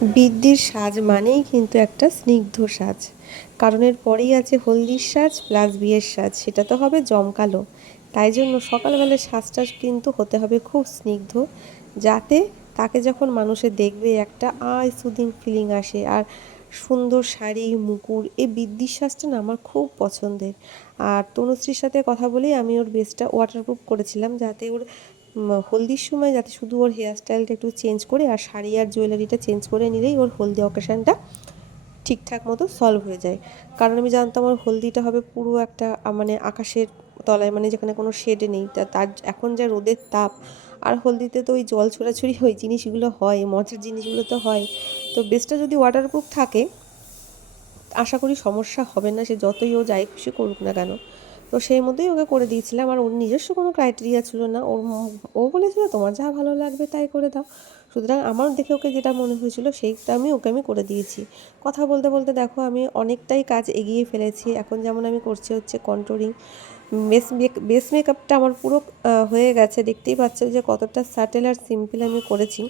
বৃদ্ধির সাজ মানেই কিন্তু একটা স্নিগ্ধ সাজ, কারণ এর পরেই আছে হলদির সাজ প্লাস বিয়ের সাজ, সেটা তো হবে জমকালো। তাই জন্য সকালবেলার সাজটা কিন্তু হতে হবে খুব স্নিগ্ধ, যাতে তাকে যখন মানুষে দেখবে একটা সুদিং ফিলিং আসে। আর সুন্দর শাড়ি মুকুট, এই বৃদ্ধির সাজটা না আমার খুব পছন্দের। আর তনুশ্রীর সাথে কথা বলেই আমি ওর বেসটা ওয়াটারপ্রুফ করেছিলাম, যাতে ওর হলদির সময় যাতে শুধু ওর হেয়ার স্টাইলটা একটু চেঞ্জ করে আর শাড়ি আর জুয়েলারিটা চেঞ্জ করে নিলেই ওর হলদি অকেশানটা ঠিকঠাক মতো সলভ হয়ে যায়। কারণ আমি জানতাম ওর হলদিটা হবে পুরো একটা মানে আকাশের তলায়, মানে যেখানে কোনো শেড নেই। তার এখন যা রোদের তাপ, আর হলদিতে তো ওই জল ছোড়াছুড়ি ওই জিনিসগুলো হয়, মজার জিনিসগুলো তো হয়। তো বেসটা যদি ওয়াটারপ্রুফ থাকে আশা করি সমস্যা হবে না, সে যতই ও যাই খুশি করুক না কেন। তো সেই মতোই ওকে করে দিয়েছিলাম, আর ওর নিজস্ব কোনো ক্রাইটেরিয়া ছিল না। ও বলেছিল তোমার যা ভালো লাগবে তাই করে দাও। সুতরাং আমার দেখে ওকে যেটা মনে হয়েছিল সেইটা আমি করে দিয়েছি। কথা বলতে বলতে দেখো আমি অনেকটাই কাজ এগিয়ে ফেলেছি। এখন যেমন আমি করছি হচ্ছে কন্ট্রোলিং। বেস মেকআপটা আমার পুরো হয়ে গেছে, দেখতেই পাচ্ছ যে কতটা সাটেল আর সিম্পল আমি করেছি।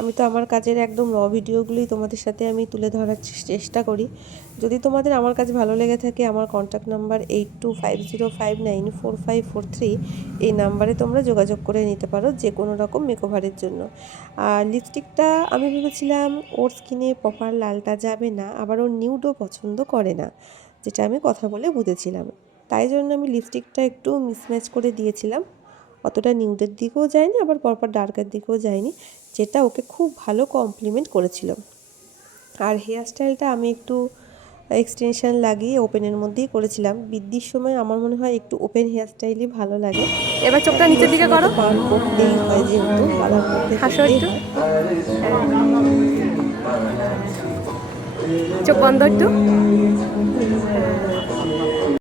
আমি তো আমার কাজের একদম ভিডিওগুলোই তোমাদের সাথে আমি তুলে ধরার চেষ্টা করি। যদি তোমাদের আমার কাজ ভালো লেগে থাকে, আমার কন্ট্যাক্ট নাম্বার 8250594543, এই নাম্বারে তোমরা যোগাযোগ করে নিতে পারো যে কোনো রকম মেকওভারের জন্য। আর লিপস্টিকটা আমি ভেবেছিলাম ওর স্কিনে প্রপার লালটা যাবে না, আবার ওর নিউডও পছন্দ করে না, যেটা আমি কথা বলে বুঝেছিলাম। তাই জন্য আমি লিপস্টিকটা একটু মিসম্যাচ করে দিয়েছিলাম। অতটা নিউডের দিকেও যায়নি, আবার পরপর ডার্কের দিকেও যায়নি, যেটা ওকে খুব ভালো কমপ্লিমেন্ট করেছিল। আর হেয়ার স্টাইলটা আমি একটু এক্সটেনশন লাগিয়ে ওপেনের মধ্যেই করেছিলাম। বৃদ্ধির সময় আমার মনে হয় একটু ওপেন হেয়ার স্টাইলই ভালো লাগে। এবার চোখটা নিচের বিয়ের দিকে সময় করো, তো পার্ট করতেই হয়, যেহেতু বাঁধার মধ্যে হাসো করতেই একটু, হয়। চোখ বন্ধ একটু,